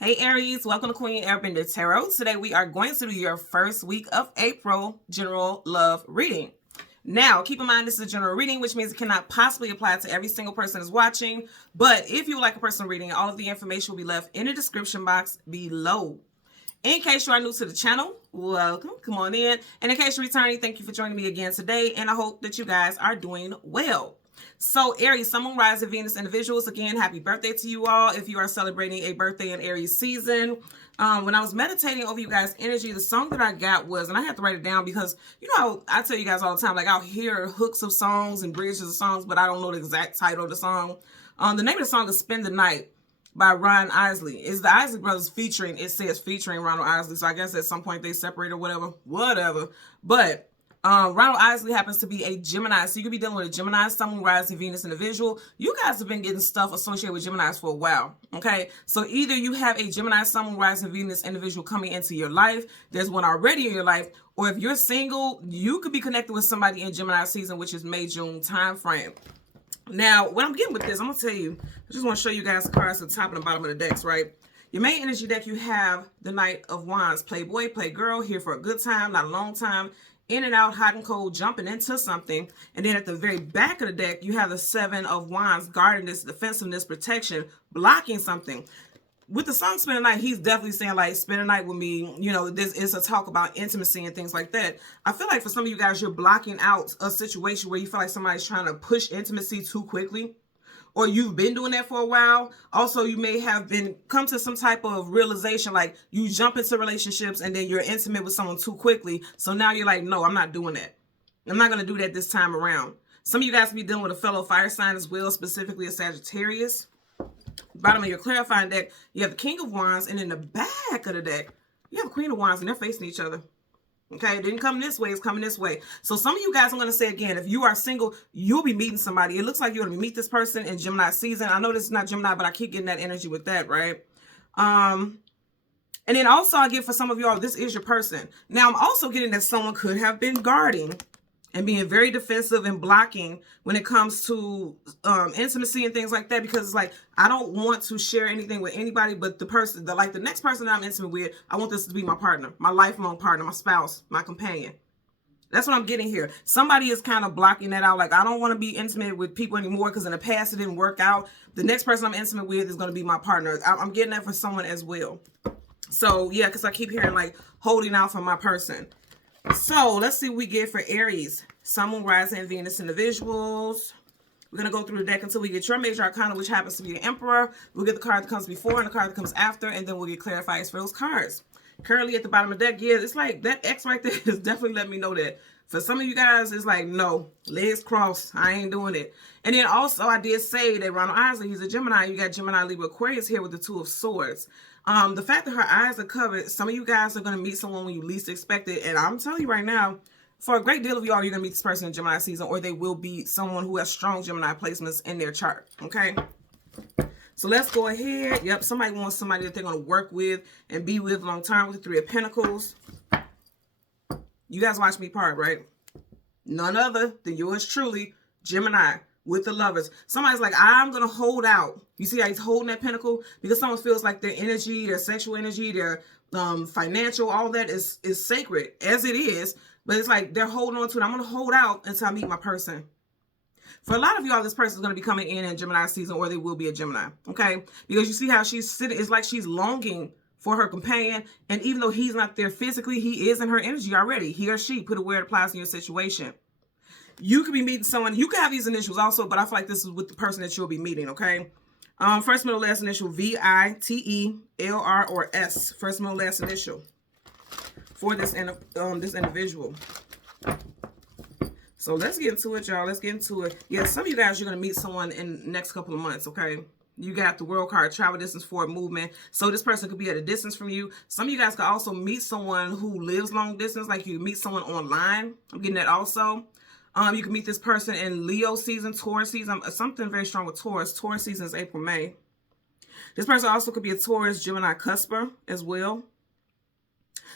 Hey Aries, welcome to Queen Airbender Tarot. Today we are going to do your first week of April general love reading. Now, keep in mind this is a general reading, which means it cannot possibly apply to every single person who's watching. But if you would like a personal reading, all of the information will be left in the description box below. In case you are new to the channel, welcome, come on in. And in case you're returning, thank you for joining me again today. And I hope that you guys are doing well. So Aries, Sun, Moon, Rising, Venus individuals, again, happy birthday to you all if you are celebrating a birthday in Aries season. When I was meditating over you guys' energy, the song that I got was, and I had to write it down because, you know, I tell you guys all the time, like I'll hear hooks of songs and bridges of songs, but I don't know the exact title of the song. The name of the song is Spend the Night by Ron Isley. It's the Isley Brothers featuring, it says featuring Ronald Isley, so I guess at some point they separate or whatever. But Ronald Isley happens to be a Gemini, so you could be dealing with a Gemini, Sun, Moon, Rising, Venus individual. You guys have been getting stuff associated with Geminis for a while, okay? So either you have a Gemini, Sun, Moon, Rising, Venus individual coming into your life, there's one already in your life, or if you're single, you could be connected with somebody in Gemini season, which is May, June time frame. Now, what I'm getting with this, I'm going to tell you, I just want to show you guys the cards at the top and the bottom of the decks, right? Your main energy deck, you have the Knight of Wands, playboy, playgirl, here for a good time, not a long time, in and out, hot and cold, jumping into something. And then at the very back of the deck, you have the Seven of Wands, guardedness, defensiveness, protection, blocking something. With the song Spend the Night, he's definitely saying, like, spend the night with me. You know, this is a talk about intimacy and things like that. I feel like for some of you guys, you're blocking out a situation where you feel like somebody's trying to push intimacy too quickly. Or you've been doing that for a while. Also, you may have come to some type of realization, like you jump into relationships and then you're intimate with someone too quickly. So now you're like, no, I'm not doing that. I'm not going to do that this time around. Some of you guys will be dealing with a fellow fire sign as well, specifically a Sagittarius. Bottom of your clarifying deck, you have the King of Wands, and in the back of the deck, you have the Queen of Wands, and they're facing each other. Okay, it didn't come this way, it's coming this way. So some of you guys, I'm going to say again, if you are single, you'll be meeting somebody. It looks like you're going to meet this person in Gemini season. I know this is not Gemini, but I keep getting that energy with that, right? And then also I get for some of y'all, this is your person. Now I'm also getting that someone could have been guarding and being very defensive and blocking when it comes to intimacy and things like that, because it's like, I don't want to share anything with anybody but the person, the next person that I'm intimate with. I want this to be my partner, my lifelong partner, my spouse, my companion. That's what I'm getting here. Somebody is kind of blocking that out. Like, I don't want to be intimate with people anymore because in the past it didn't work out. The next person I'm intimate with is going to be my partner. I'm getting that for someone as well. So yeah, because I keep hearing like holding out for my person. So let's see what we get for Aries, Sun, Moon, Rising, and Venus individuals. We're going to go through the deck until we get your major arcana, which happens to be the Emperor. We'll get the card that comes before and the card that comes after, and then we'll get clarifiers for those cards. Currently at the bottom of the deck, yeah, it's like that X right there is definitely letting me know that. For some of you guys, it's like, no, legs crossed. I ain't doing it. And then also, I did say that Ronald Isley, he's a Gemini. You got Gemini, Libra, Aquarius here with the Two of Swords. The fact that her eyes are covered, some of you guys are going to meet someone when you least expect it. And I'm telling you right now, for a great deal of y'all, you're going to meet this person in Gemini season, or they will be someone who has strong Gemini placements in their chart. Okay? So let's go ahead. Yep, somebody wants somebody that they're going to work with and be with long term with the Three of Pentacles. You guys watch me part, right? None other than yours truly, Gemini, with the Lovers. Somebody's like, I'm going to hold out. You see how he's holding that pentacle? Because someone feels like their energy, their sexual energy, their financial, all that is sacred, as it is. But it's like they're holding on to it. I'm going to hold out until I meet my person. For a lot of y'all, this person is going to be coming in Gemini season, or they will be a Gemini, okay? Because you see how she's sitting, it's like she's longing for her companion, and even though he's not there physically, he is in her energy already. He or she, put it where it applies in your situation. You could be meeting someone, you could have these initials also, but I feel like this is with the person that you'll be meeting, okay? First, middle, last initial, V-I-T-E-L-R or S. First, middle, last initial for this individual. So let's get into it, y'all. Let's get into it. Yeah, some of you guys, you're going to meet someone in the next couple of months, okay? You got the World card, travel distance, forward movement. So this person could be at a distance from you. Some of you guys could also meet someone who lives long distance, like you meet someone online. I'm getting that also. You can meet this person in Leo season, Taurus season, something very strong with Taurus. Taurus season is April, May. This person also could be a Taurus, Gemini, Cusper as well.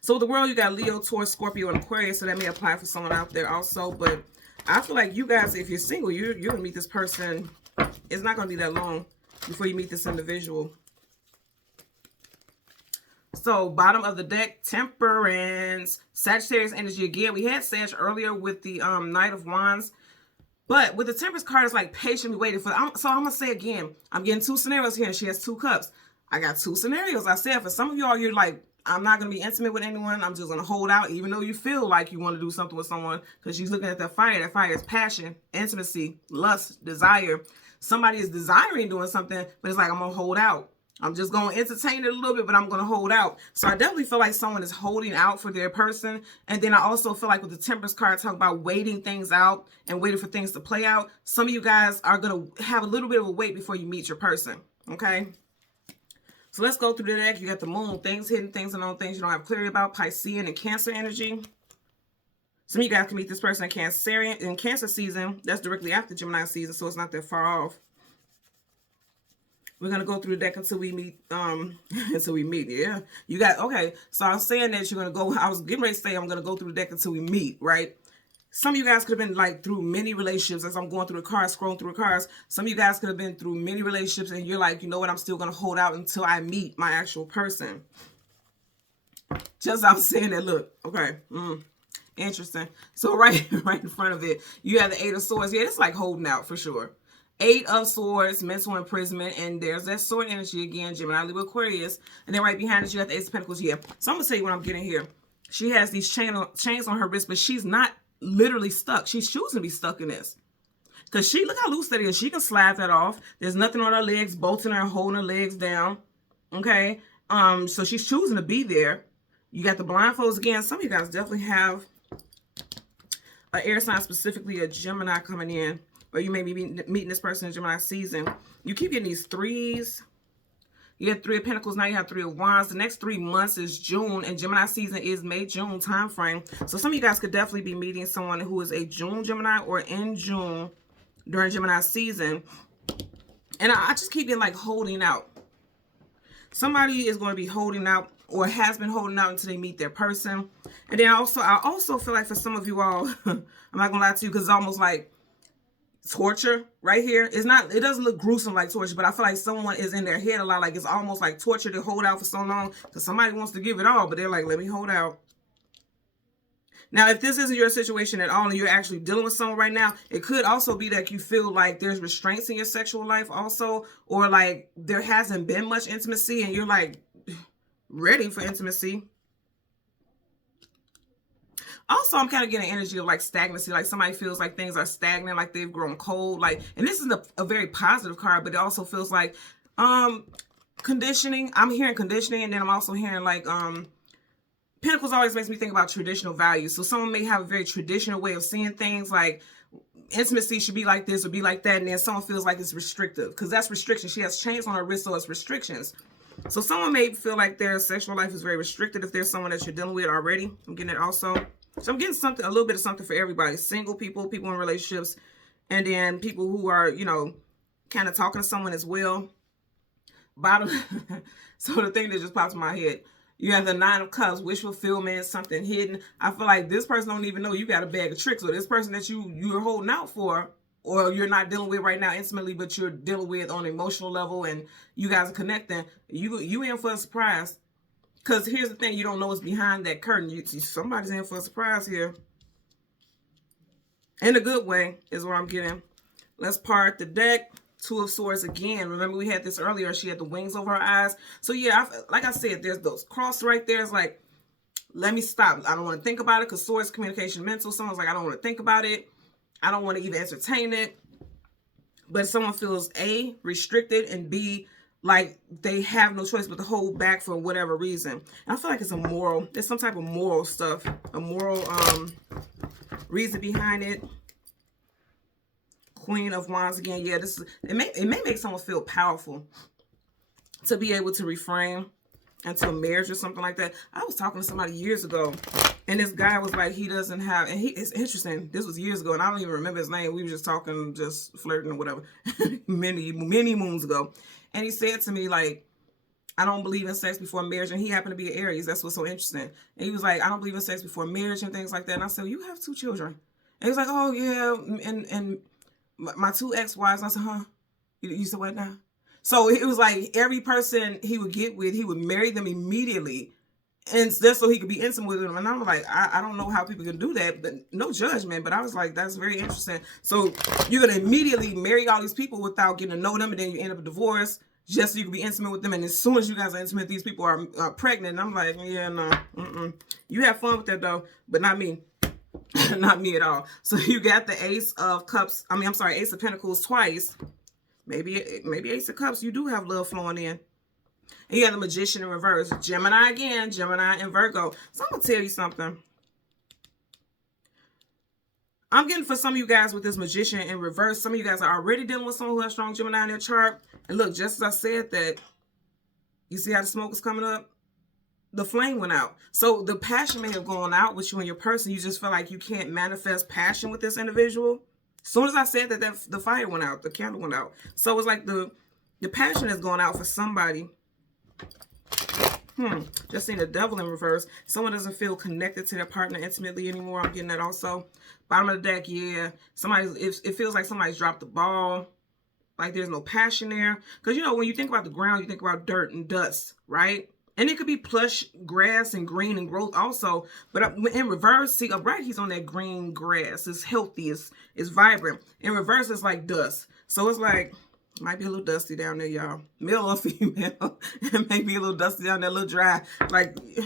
So with the world, you got Leo, Taurus, Scorpio, and Aquarius. So that may apply for someone out there also. But I feel like you guys, if you're single, you're going to meet this person. It's not going to be that long before you meet this individual. So bottom of the deck, Temperance, Sagittarius energy again. We had Sag earlier with the Knight of Wands. But with the Temperance card, it's like patiently waiting for. So I'm going to say again, I'm getting two scenarios here, and she has two cups. I got two scenarios. I said for some of y'all, you're like, I'm not going to be intimate with anyone. I'm just going to hold out, even though you feel like you want to do something with someone, because she's looking at that fire. That fire is passion, intimacy, lust, desire. Somebody is desiring doing something, but it's like, I'm going to hold out. I'm just going to entertain it a little bit, but I'm going to hold out. So I definitely feel like someone is holding out for their person. And then I also feel like with the Temperance card, talk about waiting things out and waiting for things to play out. Some of you guys are going to have a little bit of a wait before you meet your person. Okay. So let's go through the deck. You got the Moon, things hidden, things unknown, things you don't have clarity about, Piscean and Cancer energy. Some of you guys can meet this person in Cancer season. That's directly after Gemini season, so it's not that far off. We're going to go through the deck until we meet, yeah. You got, okay, so I was saying that you're going to go, I was getting ready to say I'm going to go through the deck until we meet, right? Some of you guys could have been like through many relationships as I'm going through the cards, scrolling through the cards. Some of you guys could have been through many relationships and you're like, you know what, I'm still going to hold out until I meet my actual person. Just I'm saying that, look, okay, interesting. So right in front of it, you have the Eight of Swords. Yeah, it's like holding out for sure. Eight of Swords, mental imprisonment, and there's that sword energy again, Gemini, Libra, Aquarius. And then right behind it, you have the Ace of Pentacles. Yeah. So I'm going to tell you what I'm getting here. She has these chains on her wrist, but she's not literally stuck. She's choosing to be stuck in this. Because look how loose that is. She can slide that off. There's nothing on her legs, bolting her, holding her legs down. Okay. So she's choosing to be there. You got the blindfolds again. Some of you guys definitely have an air sign, specifically a Gemini coming in. Or you may be meeting this person in Gemini season. You keep getting these threes. You have Three of Pentacles. Now you have Three of Wands. The next 3 months is June. And Gemini season is May, June time frame. So some of you guys could definitely be meeting someone who is a June Gemini or in June during Gemini season. And I just keep getting like holding out. Somebody is going to be holding out or has been holding out until they meet their person. And then I also feel like for some of you all, I'm not going to lie to you, because it's almost like torture right here. It doesn't look gruesome like torture, but I feel like someone is in their head a lot. Like it's almost like torture to hold out for so long because somebody wants to give it all, but they're like, let me hold out. Now, if this isn't your situation at all and you're actually dealing with someone right now, it could also be that you feel like there's restraints in your sexual life also, or like there hasn't been much intimacy and you're like ready for intimacy. Also, I'm kind of getting energy of like stagnancy, like somebody feels like things are stagnant, like they've grown cold, like, and this is a very positive card, but it also feels like conditioning. I'm hearing conditioning, and then I'm also hearing like Pentacles always makes me think about traditional values. So someone may have a very traditional way of seeing things, like intimacy should be like this or be like that, and then someone feels like it's restrictive because that's restriction. She has chains on her wrist, so it's restrictions. So someone may feel like their sexual life is very restricted if there's someone that you're dealing with already. I'm getting it also. So I'm getting something, a little bit of something for everybody. Single people, people in relationships, and then people who are, you know, kind of talking to someone as well. Bottom. So the thing that just pops in my head, you have the Nine of Cups, wish fulfillment, something hidden. I feel like this person don't even know you got a bag of tricks, or this person that you're holding out for, or you're not dealing with right now intimately, but you're dealing with on an emotional level, and you guys are connecting. You in for a surprise. Because here's the thing, you don't know what's behind that curtain. Somebody's in for a surprise here. In a good way is what I'm getting. Let's part the deck. Two of Swords again. Remember we had this earlier. She had the wings over her eyes. So yeah, like I said, there's those cross right there. It's like, let me stop. I don't want to think about it because Swords, communication, mental. Someone's like, I don't want to think about it. I don't want to even entertain it. But someone feels A, restricted, and B, like they have no choice but to hold back for whatever reason. And I feel like it's a moral, there's some type of moral stuff, a moral reason behind it. Queen of Wands again. Yeah, this is, it may make someone feel powerful to be able to refrain until marriage or something like that. I was talking to somebody years ago, and this guy was like, he doesn't have, and it's interesting, this was years ago, and I don't even remember his name. We were just talking, just flirting or whatever, many moons ago. And he said to me, like, I don't believe in sex before marriage. And he happened to be an Aries. That's what's so interesting. And he was like, I don't believe in sex before marriage and things like that. And I said, well, you have 2 children. And he was like, oh, yeah. And my 2 ex-wives. I said, huh? You said what now? So it was like every person he would get with, he would marry them immediately. And just so he could be intimate with them. And I'm like, I don't know how people can do that, but no judgment. But I was like, that's very interesting. So you're going to immediately marry all these people without getting to know them, and then you end up a divorce just so you can be intimate with them. And as soon as you guys are intimate, these people are pregnant. And I'm like, yeah, no. You have fun with that, though, but not me. Not me at all. So you got the Ace of Cups. Ace of Pentacles twice. Maybe Ace of Cups, you do have love flowing in. And you have the Magician in reverse. Gemini again, Gemini and Virgo. So I'm going to tell you something. I'm getting for some of you guys with this Magician in reverse. Some of you guys are already dealing with someone who has strong Gemini in their chart. And look, just as I said that, you see how the smoke is coming up? The flame went out. So the passion may have gone out with you and your person. You just feel like you can't manifest passion with this individual. As soon as I said that, the fire went out. The candle went out. So it's like the passion is going out for somebody. Just seen the Devil in reverse. Someone doesn't feel connected to their partner intimately anymore. I'm getting that also. Bottom of the deck, yeah. It feels like somebody's dropped the ball. Like there's no passion there. Because, you know, when you think about the ground, you think about dirt and dust, right? And it could be plush grass and green and growth also. But in reverse, see, upright, he's on that green grass. It's healthy. It's vibrant. In reverse, it's like dust. So it's like... might be a little dusty down there, y'all. Male or female. It may be a little dusty down there, a little dry. Like, it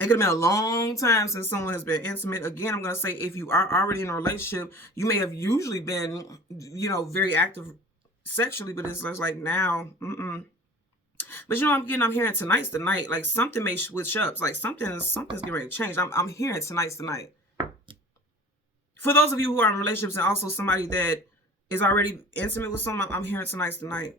could have been a long time since someone has been intimate. Again, I'm going to say if you are already in a relationship, you may have usually been, you know, very active sexually, but it's just like now, But you know, I'm hearing tonight's the night. Like something may switch up. It's like something's getting ready to change. I'm hearing tonight's the night. For those of you who are in relationships and also somebody that is already intimate with someone, I'm hearing tonight's the night.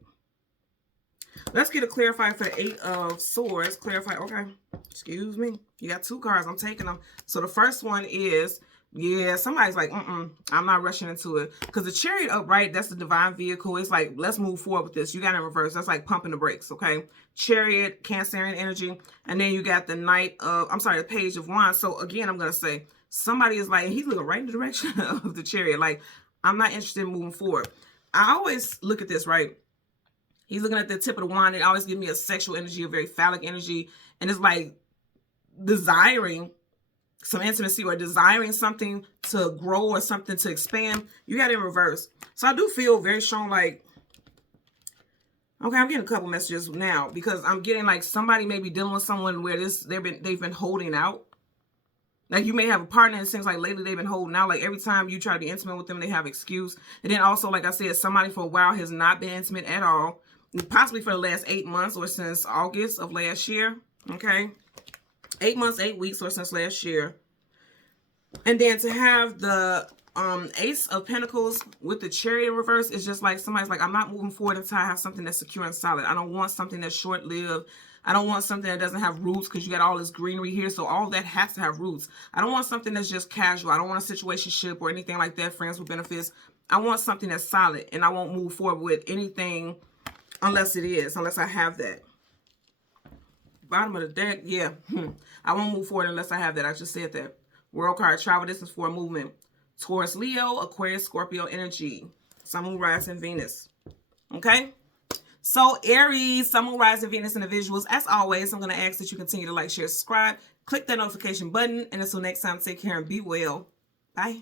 Let's get a clarifier for the 8 of Swords. Clarify, okay. Excuse me. You got 2 cards. I'm taking them. So the first one is, yeah, somebody's like, I'm not rushing into it. Because the Chariot upright, that's the divine vehicle. It's like, let's move forward with this. You got it in reverse. That's like pumping the brakes, okay? Chariot, Cancerian energy. And then you got the the Page of Wands. So again, I'm going to say, somebody is like, he's looking right in the direction of the Chariot. Like, I'm not interested in moving forward. I always look at this, right? He's looking at the tip of the wand. It always gives me a sexual energy, a very phallic energy. And it's like desiring some intimacy or desiring something to grow or something to expand. You got it in reverse. So I do feel very strong, like, okay, I'm getting a couple messages now because I'm getting like somebody may be dealing with someone where they've been holding out. Like you may have a partner and it seems like lately they've been holding out. Like every time you try to be intimate with them, they have excuse. And then also, like I said, somebody for a while has not been intimate at all. Possibly for the last 8 months or since August of last year. Okay. 8 months, 8 weeks or since last year. And then to have the Ace of Pentacles with the Chariot in reverse is just like somebody's like, I'm not moving forward until I have something that's secure and solid. I don't want something that's short-lived. I don't want something that doesn't have roots because you got all this greenery here. So all that has to have roots. I don't want something that's just casual. I don't want a situationship or anything like that, friends with benefits. I want something that's solid, and I won't move forward with anything unless I have that. Bottom of the deck, yeah. I won't move forward unless I have that. I just said that. World card, travel distance for a movement. Taurus, Leo, Aquarius, Scorpio energy. Sun, Moon, Rising, Venus. Okay? So, Aries, Sun, Moon, Rising, Venus individuals, as always, I'm going to ask that you continue to like, share, subscribe. Click that notification button. And until next time, take care and be well. Bye.